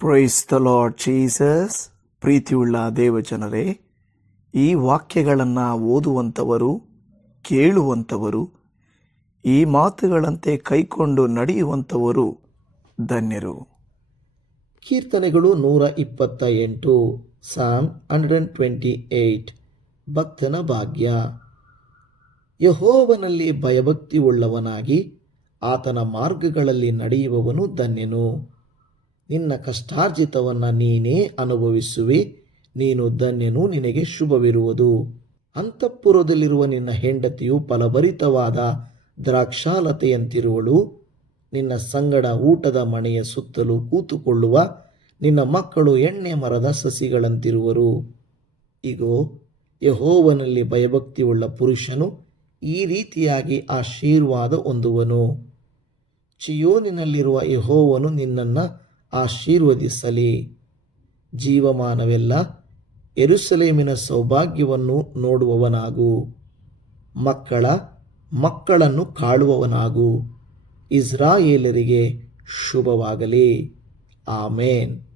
Price the lord Jesus. ಪ್ರೀತಿಯುಳ್ಳ ದೇವಜನರೇ, ಈ ವಾಕ್ಯಗಳನ್ನು ಓದುವಂಥವರು, ಕೇಳುವಂಥವರು, ಈ ಮಾತುಗಳಂತೆ ಕೈಕೊಂಡು ನಡೆಯುವಂಥವರು ಧನ್ಯರು. ಕೀರ್ತನೆಗಳು 128, ಸಾಮ್ 128. ಭಕ್ತನ ಭಾಗ್ಯ. ಯೆಹೋವನಲ್ಲಿ ಭಯಭಕ್ತಿ ಉಳ್ಳವನಾಗಿ ಆತನ ಮಾರ್ಗಗಳಲ್ಲಿ ನಡೆಯುವವನು ಧನ್ಯನು. ನಿನ್ನ ಕಷ್ಟಾರ್ಜಿತವನ್ನು ನೀನೇ ಅನುಭವಿಸುವಿ, ನೀನು ಧನ್ಯನು, ನಿನಗೆ ಶುಭವಿರುವುದು. ಅಂತಃಪುರದಲ್ಲಿರುವ ನಿನ್ನ ಹೆಂಡತಿಯು ಫಲಭರಿತವಾದ ದ್ರಾಕ್ಷಾಲತೆಯಂತಿರುವಳು. ನಿನ್ನ ಸಂಗಡ ಊಟದ ಮಣೆಯ ಸುತ್ತಲೂ ಕೂತುಕೊಳ್ಳುವ ನಿನ್ನ ಮಕ್ಕಳು ಎಣ್ಣೆ ಮರದ ಸಸಿಗಳಂತಿರುವರು. ಇಗೋ, ಯೆಹೋವನಲ್ಲಿ ಭಯಭಕ್ತಿಯುಳ್ಳ ಪುರುಷನು ಈ ರೀತಿಯಾಗಿ ಆಶೀರ್ವಾದ ಹೊಂದುವನು. ಚಿಯೋನಿನಲ್ಲಿರುವ ಯೆಹೋವನು ನಿನ್ನನ್ನು ಆಶೀರ್ವದಿಸಲಿ. ಜೀವಮಾನವೆಲ್ಲ ಯೆರೂಸಲೇಮಿನ ಸೌಭಾಗ್ಯವನ್ನು ನೋಡುವವನಾಗು. ಮಕ್ಕಳ ಮಕ್ಕಳನ್ನು ಕಾಳುವವನಾಗು. ಇಸ್ರಾಯೇಲರಿಗೆ ಶುಭವಾಗಲಿ. ಆಮೇನ್.